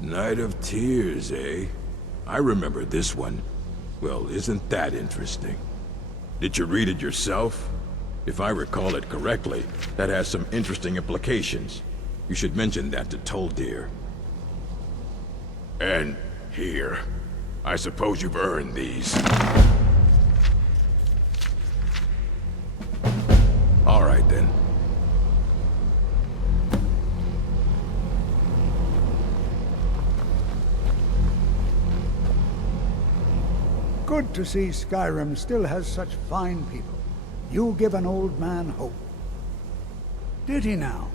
Night of Tears, eh? I remember this one. Well, isn't that interesting? Did you read it yourself? If I recall it correctly, that has some interesting implications. You should mention that to Toldir. And here. I suppose you've earned these. All right, then. Good to see Skyrim still has such fine people. You give an old man hope. Did he now?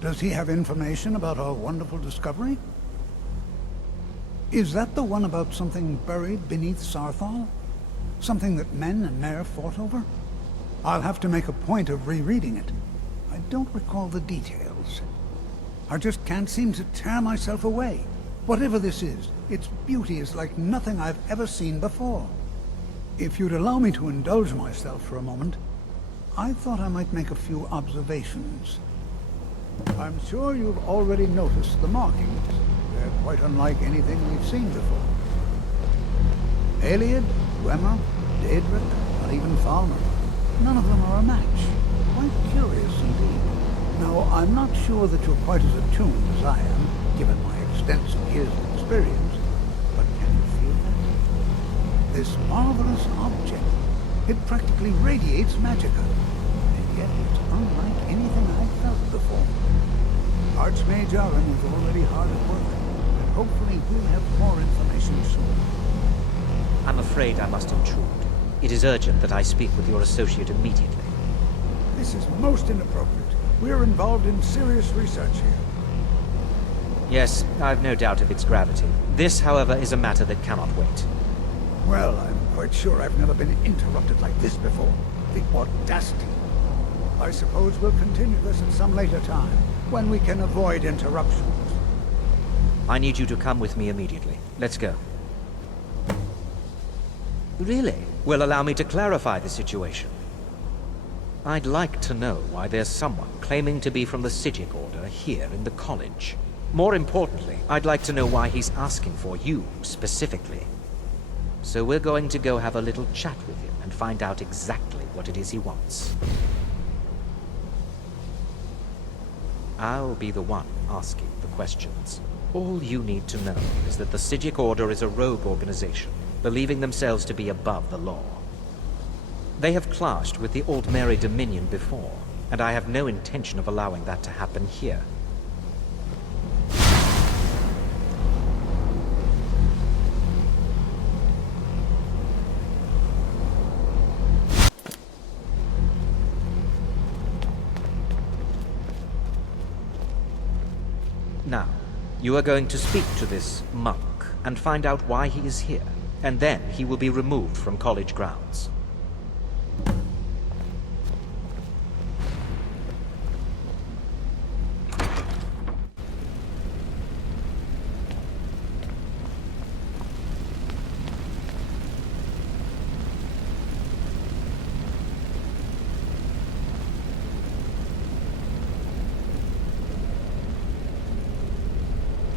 Does he have information about our wonderful discovery? Is that the one about something buried beneath Sarthal? Something that men and Mare fought over? I'll have to make a point of rereading it. I don't recall the details. I just can't seem to tear myself away. Whatever this is, its beauty is like nothing I've ever seen before. If you'd allow me to indulge myself for a moment, I thought I might make a few observations. I'm sure you've already noticed the markings. They're quite unlike anything we've seen before. Ayleid, Dwemer, Daedric, not even Falmer. None of them are a match. Quite curious indeed. Now, I'm not sure that you're quite as attuned as I am, given my extensive years of experience, but can you feel that? This marvelous object, it practically radiates magicka, and yet it's unlike anything I've felt before. Archmage Aaron is already hard at work, and hopefully we'll have more information soon. I'm afraid I must intrude. It is urgent that I speak with your associate immediately. This is most inappropriate. We're involved in serious research here. Yes, I've no doubt of its gravity. This, however, is a matter that cannot wait. Well, I'm quite sure I've never been interrupted like this before. The audacity. I suppose we'll continue this at some later time, when we can avoid interruptions. I need you to come with me immediately. Let's go. Really? Well, allow me to clarify the situation. I'd like to know why there's someone claiming to be from the Psijic Order here in the college. More importantly, I'd like to know why he's asking for you, specifically. So we're going to go have a little chat with him and find out exactly what it is he wants. I'll be the one asking the questions. All you need to know is that the Psijic Order is a rogue organization, believing themselves to be above the law. They have clashed with the Altmeri Dominion before, and I have no intention of allowing that to happen here. Now, you are going to speak to this monk and find out why he is here, and then he will be removed from college grounds.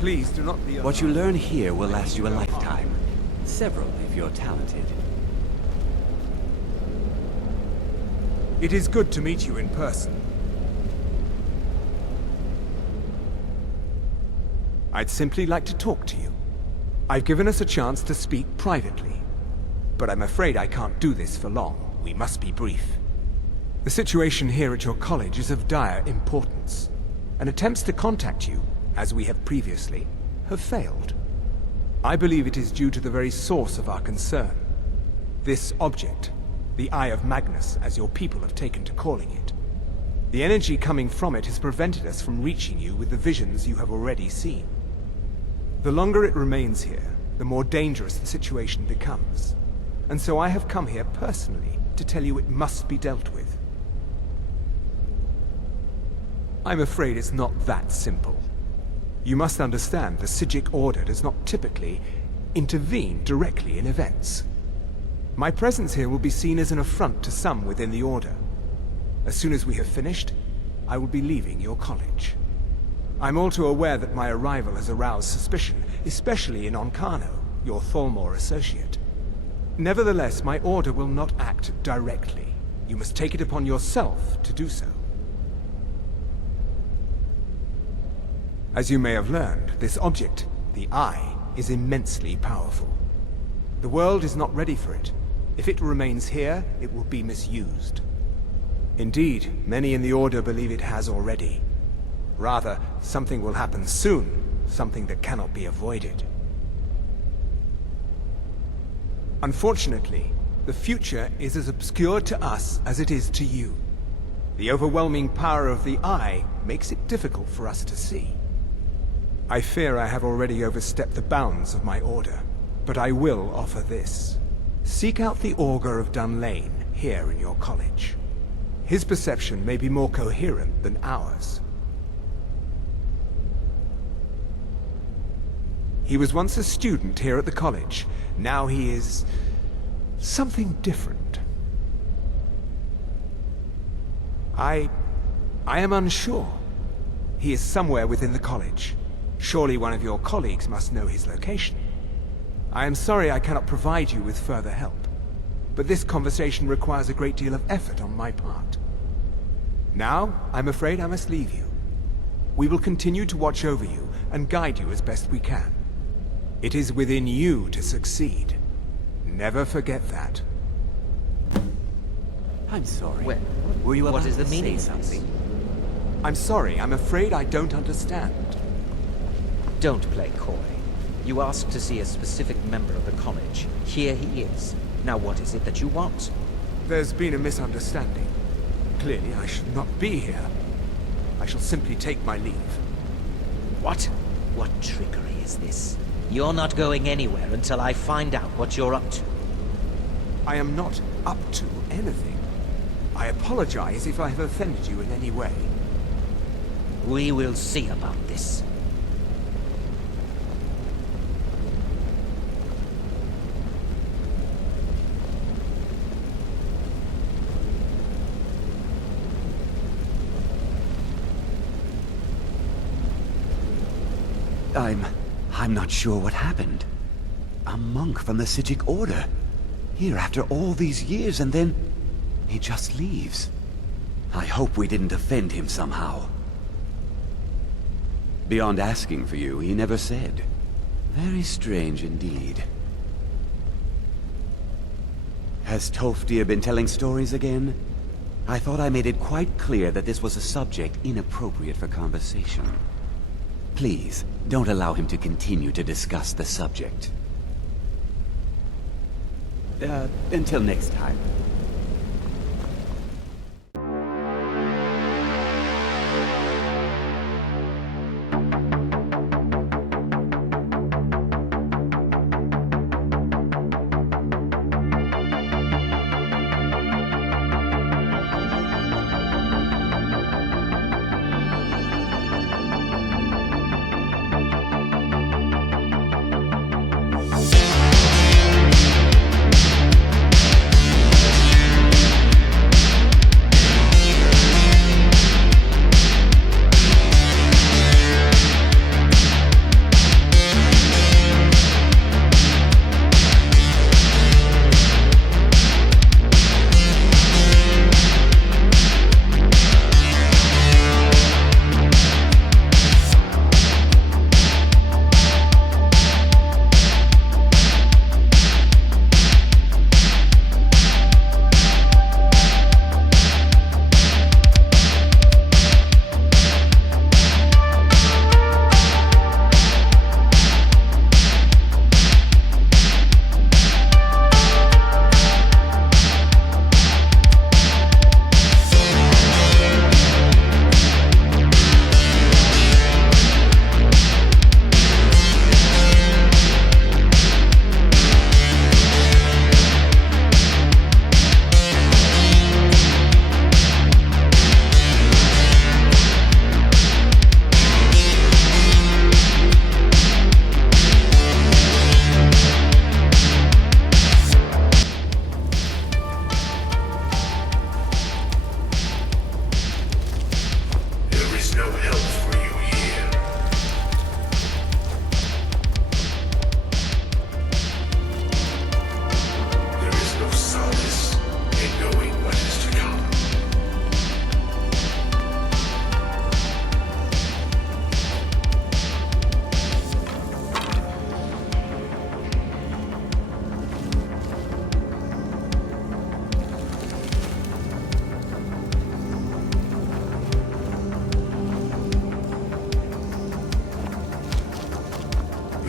Please do not be... What you learn here will last you a lifetime. Several if you're talented. It is good to meet you in person. I'd simply like to talk to you. I've given us a chance to speak privately, but I'm afraid I can't do this for long. We must be brief. The situation here at your college is of dire importance, and attempts to contact you, as we have previously, have failed. I believe it is due to the very source of our concern. This object, the Eye of Magnus, as your people have taken to calling it. The energy coming from it has prevented us from reaching you with the visions you have already seen. The longer it remains here, the more dangerous the situation becomes. And so I have come here personally to tell you it must be dealt with. I'm afraid it's not that simple. You must understand the Psijic Order does not typically intervene directly in events. My presence here will be seen as an affront to some within the Order. As soon as we have finished, I will be leaving your college. I'm all too aware that my arrival has aroused suspicion, especially in Onkano, your Thalmor associate. Nevertheless, my order will not act directly. You must take it upon yourself to do so. As you may have learned, this object, the Eye, is immensely powerful. The world is not ready for it. If it remains here, it will be misused. Indeed, many in the Order believe it has already. Rather, something will happen soon, something that cannot be avoided. Unfortunately, the future is as obscure to us as it is to you. The overwhelming power of the Eye makes it difficult for us to see. I fear I have already overstepped the bounds of my order, but I will offer this. Seek out the Augur of Dunlain here in your college. His perception may be more coherent than ours. He was once a student here at the college. Now he is something different. I am unsure. He is somewhere within the college. Surely one of your colleagues must know his location. I am sorry I cannot provide you with further help, but this conversation requires a great deal of effort on my part. Now, I'm afraid I must leave you. We will continue to watch over you and guide you as best we can. It is within you to succeed. Never forget that. I'm sorry. Well, Were you what about is the to meaning say of this? something? I'm sorry, I'm afraid I don't understand. Don't play coy. You asked to see a specific member of the college. Here he is. Now what is it that you want? There's been a misunderstanding. Clearly, I should not be here. I shall simply take my leave. What? What trickery is this? You're not going anywhere until I find out what you're up to. I am not up to anything. I apologize if I have offended you in any way. We will see about this. I'm not sure what happened. A monk from the Sijic Order. Here after all these years, and then he just leaves. I hope we didn't offend him somehow. Beyond asking for you, he never said. Very strange indeed. Has Toftir been telling stories again? I thought I made it quite clear that this was a subject inappropriate for conversation. Please, don't allow him to continue to discuss the subject. Until next time.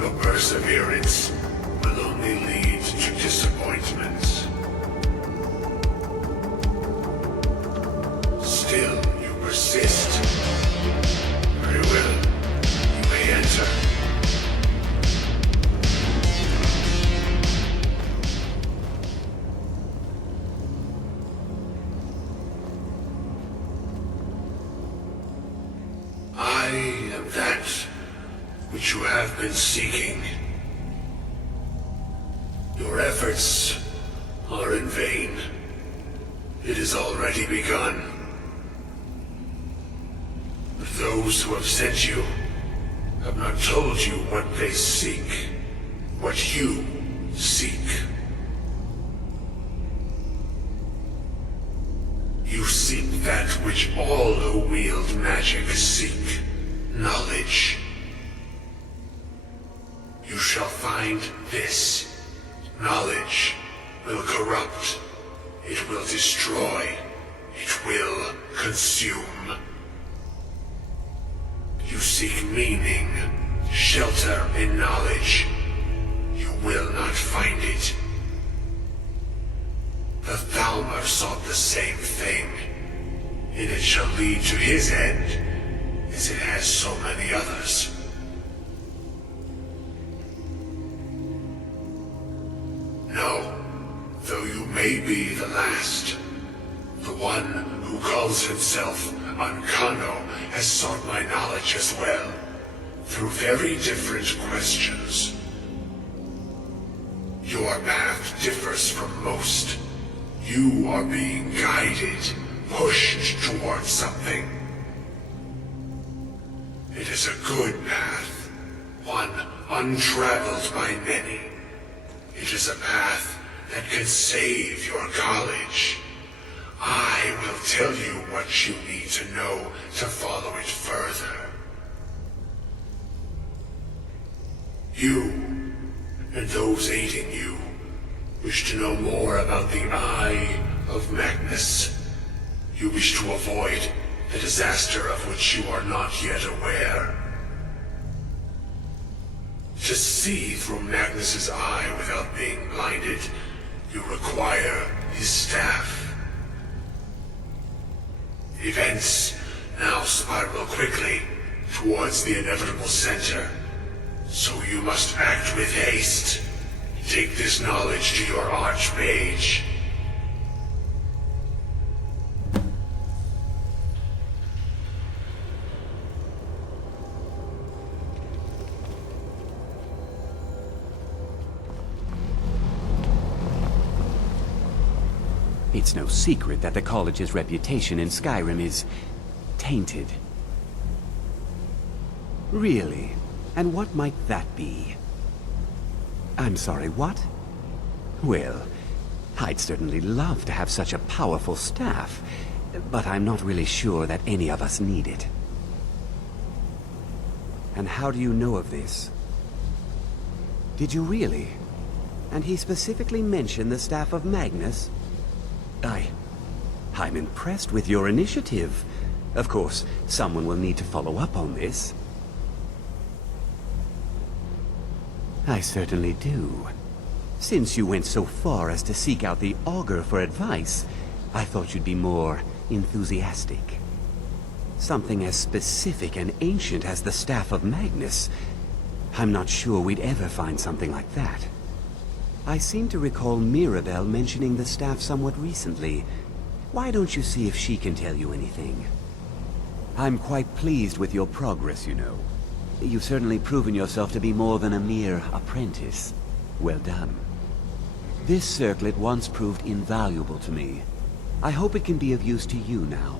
Your perseverance will only lead to disappointments. Still, you persist. Very well. You may enter. I am that which you have been seeking. Your efforts are in vain. It has already begun. Those who have sent you have not told you what they seek, what you seek. You seek that which all who wield magic seek, knowledge. You shall find this. Knowledge will corrupt. It will destroy. It will consume. You seek meaning, shelter in knowledge. You will not find it. The Thalmor sought the same thing, and it shall lead to his end, as it has so many others. No, though you may be the last, the one who calls himself Ancano has sought my knowledge as well, through very different questions. Your path differs from most. You are being guided, pushed towards something. It is a good path, one untraveled by many. It is a path that can save your college. I will tell you what you need to know to follow it further. You, and those aiding you, wish to know more about the Eye of Magnus. You wish to avoid the disaster of which you are not yet aware. To see through Magnus's eye without being blinded, you require his staff. Events now spiral quickly towards the inevitable center, so you must act with haste. Take this knowledge to your Archmage. It's no secret that the college's reputation in Skyrim is tainted. Really? And what might that be? I'm sorry, what? Well, I'd certainly love to have such a powerful staff, but I'm not really sure that any of us need it. And how do you know of this? Did you really? And he specifically mentioned the staff of Magnus? I'm impressed with your initiative. Of course, someone will need to follow up on this. I certainly do. Since you went so far as to seek out the Augur for advice, I thought you'd be more enthusiastic. Something as specific and ancient as the Staff of Magnus. I'm not sure we'd ever find something like that. I seem to recall Mirabelle mentioning the staff somewhat recently. Why don't you see if she can tell you anything? I'm quite pleased with your progress, you know. You've certainly proven yourself to be more than a mere apprentice. Well done. This circlet once proved invaluable to me. I hope it can be of use to you now.